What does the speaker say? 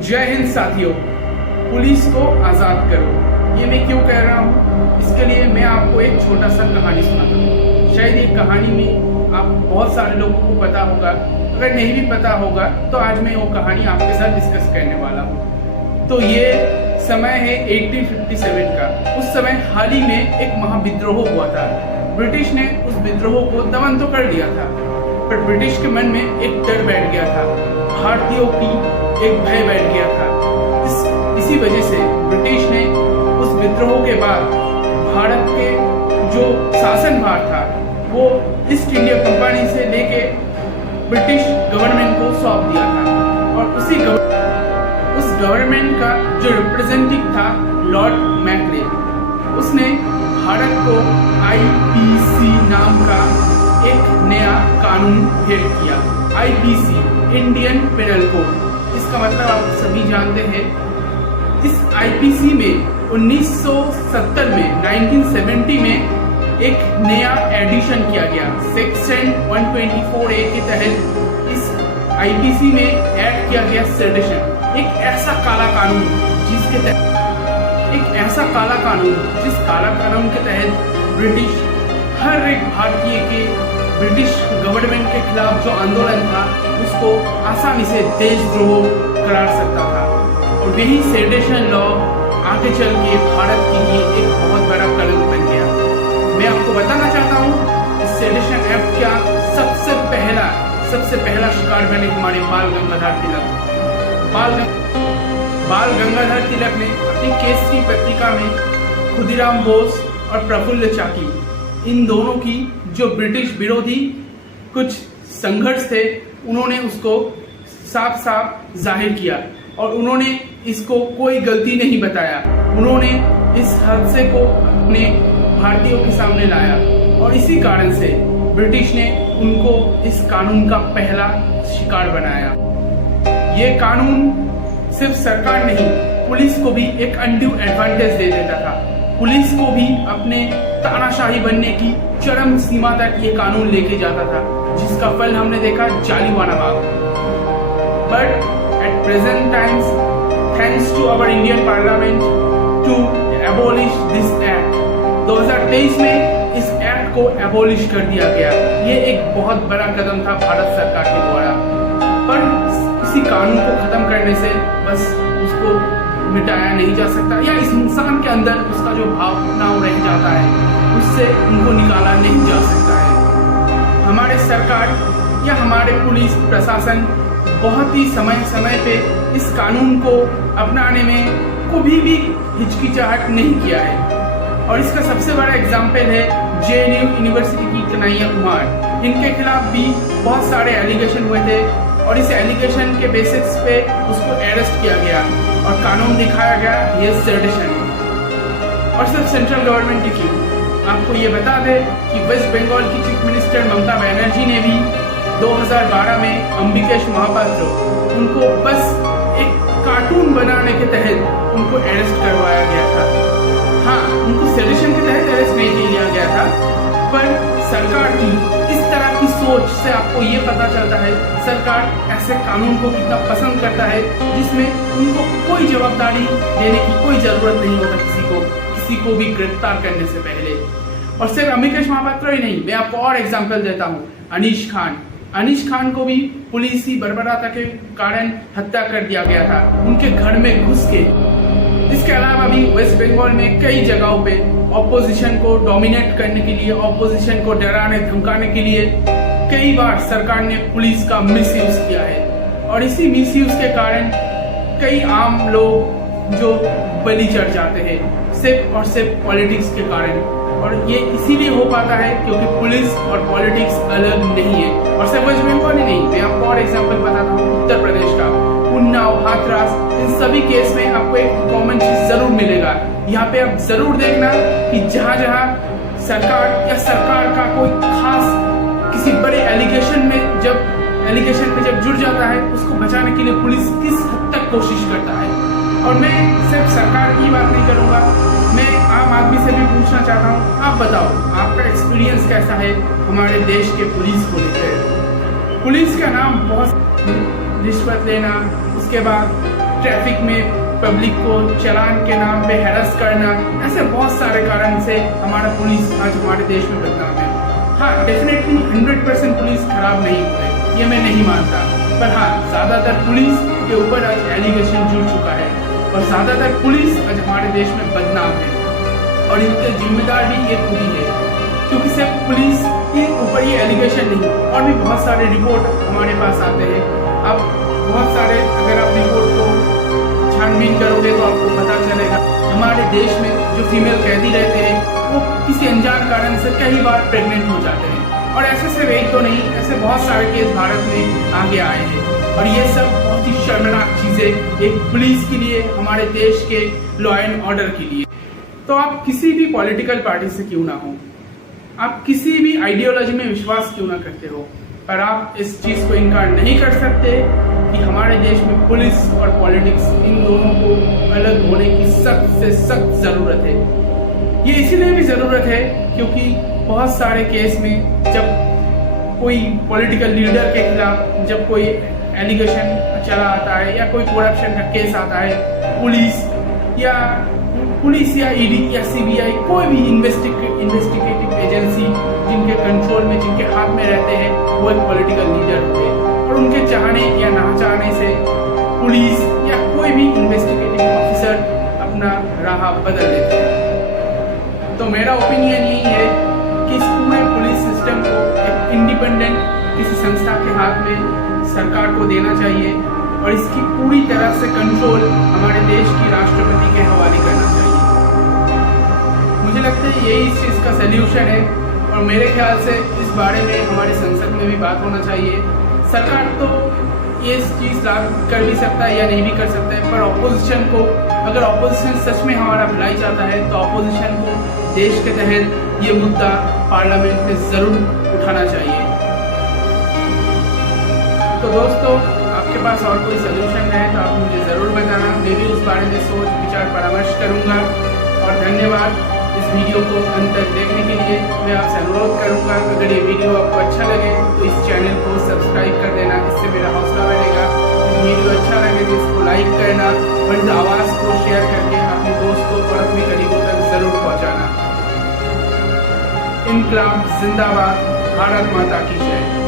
जय हिंद साथियों, पुलिस को आज़ाद करो। ये मैं क्यों कह रहा हूँ? इसके लिए मैं आपको एक छोटा सा कहानी सुनाता हूँ। शायद ये कहानी में आप बहुत सारे लोगों को पता होगा, अगर नहीं भी पता होगा तो आज मैं वो कहानी आपके साथ डिस्कस करने वाला हूँ। तो ये समय है 1857 का। उस समय हाल ही में एक महाविद्रोह हुआ था। ब्रिटिश ने उस विद्रोह को दमन तो कर दिया था, पर ब्रिटिश के मन में एक डर बैठ गया था, भारतीयों की एक भय बैठ गया था। इसी वजह से ब्रिटिश ने उस विद्रोह के बाद भारत के जो शासन भार था वो ईस्ट इंडिया कंपनी से लेके ब्रिटिश गवर्नमेंट को सौंप दिया था। और उस गवर्नमेंट का जो रिप्रेजेंटेटिव था लॉर्ड मैकले, उसने भारत को आईपीसी नाम का एक नया कानून भेंट किया। IPC, Indian penal code. इसका मतलब आप सभी जानते हैं। इस आईपीसी में 1970 में 1970 में एक नया एडिशन किया गया। सेक्शन 124A के तहत इस आईपीसी में ऐड किया गया सेडिशन, एक ऐसा काला कानून जिस काला कानून के तहत ब्रिटिश हर एक भारतीय के ब्रिटिश गवर्नमेंट के खिलाफ जो आंदोलन था उसको आसानी से देशद्रोह करार सकता था। और यही सेडिशन लॉ आगे चल के भारत के लिए एक बहुत बड़ा कलंक बन गया। मैं आपको बताना चाहता हूँ इस सेडिशन एक्ट का सबसे पहला शिकार बने हमारे बाल गंगाधर तिलक ने अपनी केसरी पत्रिका में खुदीराम बोस और प्रफुल्ल चाकी, इन दोनों की जो ब्रिटिश विरोधी कुछ संघर्ष थे, उन्होंने उसको साफ साफ जाहिर किया और उन्होंने इसको कोई गलती नहीं बताया। उन्होंने इस हादसे को अपने भारतीयों के सामने लाया और इसी कारण से ब्रिटिश ने उनको इस कानून का पहला शिकार बनाया। ये कानून सिर्फ सरकार नहीं, पुलिस को भी एक अनड्यू एडवांटेज दे देता था। पुलिस को भी अपने तानाशाही बनने की चरम सीमा तक ये कानून लेके जाता था, जिसका फल हमने देखा Jallianwala Bagh. But at present times, thanks to our Indian parliament to abolish this act, 2023 में इस एक्ट को एबॉलिश कर दिया गया। ये एक बहुत बड़ा कदम था भारत सरकार के द्वारा। पर इसी कानून को खत्म करने से बस उसको मिटाया नहीं जा सकता, या इस इंसान के अंदर उसका जो भावना रह जाता है उससे उनको निकाला नहीं जा सकता है। हमारे सरकार या हमारे पुलिस प्रशासन बहुत ही समय पे इस कानून को अपनाने में कभी भी हिचकिचाहट नहीं किया है। और इसका सबसे बड़ा एग्जाम्पल है JNU यूनिवर्सिटी की कन्हैया कुमार। इनके खिलाफ भी बहुत सारे एलिगेशन हुए थे और इस एलिगेशन के बेसिस पे उसको अरेस्ट किया गया और कानून दिखाया गया ये सेडिशन। और सिर्फ सेंट्रल गवर्नमेंट की, आपको ये बता दें कि वेस्ट बंगाल की चीफ मिनिस्टर ममता बनर्जी ने भी 2012 में अंबिकेश महापात्र, उनको बस एक कार्टून बनाने के तहत उनको अरेस्ट करवाया गया था। हाँ, उनको सेडिशन के तहत अरेस्ट नहीं किया गया था, पर सरकार की इस तरह की सोच से आपको ये पता चलता है सरकार ऐसे कानून को कितना पसंद करता है जिसमें उनको कोई जवाबदारी देने की कोई जरूरत नहीं होता किसी को भी गिरफ्तार करने से पहले। और सिर्फ अंबिकेश महापात्र ही नहीं, मैं आपको और एग्जाम्पल देता हूँ। अनीश खान को भी पुलिस की बर्बरता के कारण हत्या कर दिया गया था, उनके घर में घुस के। इसके अलावा भी वेस्ट बंगाल में कई जगहों पे ऑपोजिशन को डोमिनेट करने के लिए, ऑपोजिशन को डराने धमकाने के लिए कई बार सरकार ने पुलिस का मिसयूज किया है। और इसी मिसयूज के कारण कई आम लोग जो बलि चढ़ जाते हैं, सिर्फ और सिर्फ पॉलिटिक्स के कारण। और ये इसीलिए हो पाता है क्योंकि पुलिस और पॉलिटिक्स अलग नहीं है। और सिर्फ वेस्ट बंगाल ही नहीं, मैं आपको और एग्जाम्पल बताता हूँ उत्तर प्रदेश का। उन्नाव, हाथरस, इन सभी केस में आपको एक कॉमन चीज जरूर मिलेगा। यहाँ पे आप जरूर देखना कि जहाँ सरकार का कोई खास किसी बड़े एलिगेशन पे जब जुड़ जाता है, उसको बचाने के लिए पुलिस किस हद तक कोशिश करता है। और मैं सिर्फ सरकार की बात नहीं करूँगा, मैं आम आदमी से भी पूछना चाहता हूँ, आप बताओ आपका एक्सपीरियंस कैसा है हमारे देश के पुलिस को लेकर। पुलिस का नाम बहुत रिश्वत लेना, उसके बाद ट्रैफिक में पब्लिक को चलान के नाम पे हैरेस करना, ऐसे बहुत सारे कारण से हमारा पुलिस आज हमारे देश में बदनाम है। हाँ, डेफिनेटली 100% पुलिस खराब नहीं होते, ये मैं नहीं मानता, पर हाँ, ज़्यादातर पुलिस के ऊपर आज एलिगेशन जुड़ चुका है और ज़्यादातर पुलिस आज हमारे देश में बदनाम है और इनके जिम्मेदार भी ये खुद ही है, क्योंकि सिर्फ पुलिस के ऊपर ये एलिगेशन नहीं, और भी बहुत सारे रिपोर्ट हमारे पास आते हैं। अब बहुत सारे, अगर आप रिपोर्ट को छानबीन करोगे तो आपको पता चलेगा हमारे देश में जो फीमेल कैदी रहते हैं वो किसी अनजान कारण से कई बार प्रेग्नेंट हो जाते हैं, और ऐसे सिर्फ एक तो नहीं, ऐसे बहुत सारे केस भारत में आगे आए हैं। और ये सब बहुत ही शर्मनाक चीज़ें एक पुलिस के लिए, हमारे देश के लॉ एंड ऑर्डर के लिए। तो आप किसी भी पॉलिटिकल पार्टी से क्यों ना हो, आप किसी भी आइडियोलॉजी में विश्वास क्यों ना करते हो, पर आप इस चीज़ को इनकार नहीं कर सकते कि हमारे देश में पुलिस और पॉलिटिक्स, इन दोनों को अलग होने की सख्त से सख्त ज़रूरत है। ये इसीलिए भी ज़रूरत है क्योंकि बहुत सारे केस में जब कोई पॉलिटिकल लीडर के खिलाफ जब कोई एलिगेशन चला आता है या कोई करप्शन का केस आता है, पुलिस या ईडी या सीबीआई, कोई भी इन्वेस्टिगेटिव एजेंसी जिनके कंट्रोल में, जिनके हाथ में रहते हैं, वो एक पॉलिटिकल लीडर होते हैं, और उनके चाहने या ना चाहने से पुलिस या कोई भी इन्वेस्टिगेटिव ऑफिसर अपना राह बदल देते हैं। तो मेरा ओपिनियन यही है कि इस पूरे पुलिस सिस्टम को एक इंडिपेंडेंट किसी संस्था के हाथ में सरकार को देना चाहिए और इसकी पूरी तरह से कंट्रोल हमारे देश की राष्ट्रपति के हवाले करना चाहिए। मुझे लगता है यही इस चीज़ का सल्यूशन है, और मेरे ख्याल से इस बारे में हमारी संसद में भी बात होना चाहिए। सरकार तो ये चीज़ लागू कर भी सकता है या नहीं भी कर सकता है, पर ऑपोजिशन को, अगर ऑपोजिशन सच में हमारा भलाई चाहता है तो ऑपोजिशन को देश के तहत ये मुद्दा पार्लियामेंट में ज़रूर उठाना चाहिए। तो दोस्तों, आपके पास और कोई सलूशन है तो आप मुझे ज़रूर बताना, मैं भी उस बारे में सोच विचार परामर्श करूँगा। और धन्यवाद इस वीडियो को अंत तक देखने के लिए। मैं आपसे अनुरोध करूँगा, अगर ये वीडियो आपको अच्छा लगे तो इस चैनल को सब्सक्राइब कर देना, इससे मेरा हौसला बढ़ेगा। वीडियो अच्छा लगे तो इसको लाइक करना और इस आवाज़ को शेयर करके अपने दोस्तों और अपने करीबों तक ज़रूर पहुँचाना। इनकलाब जिंदाबाद, भारत माता की जय।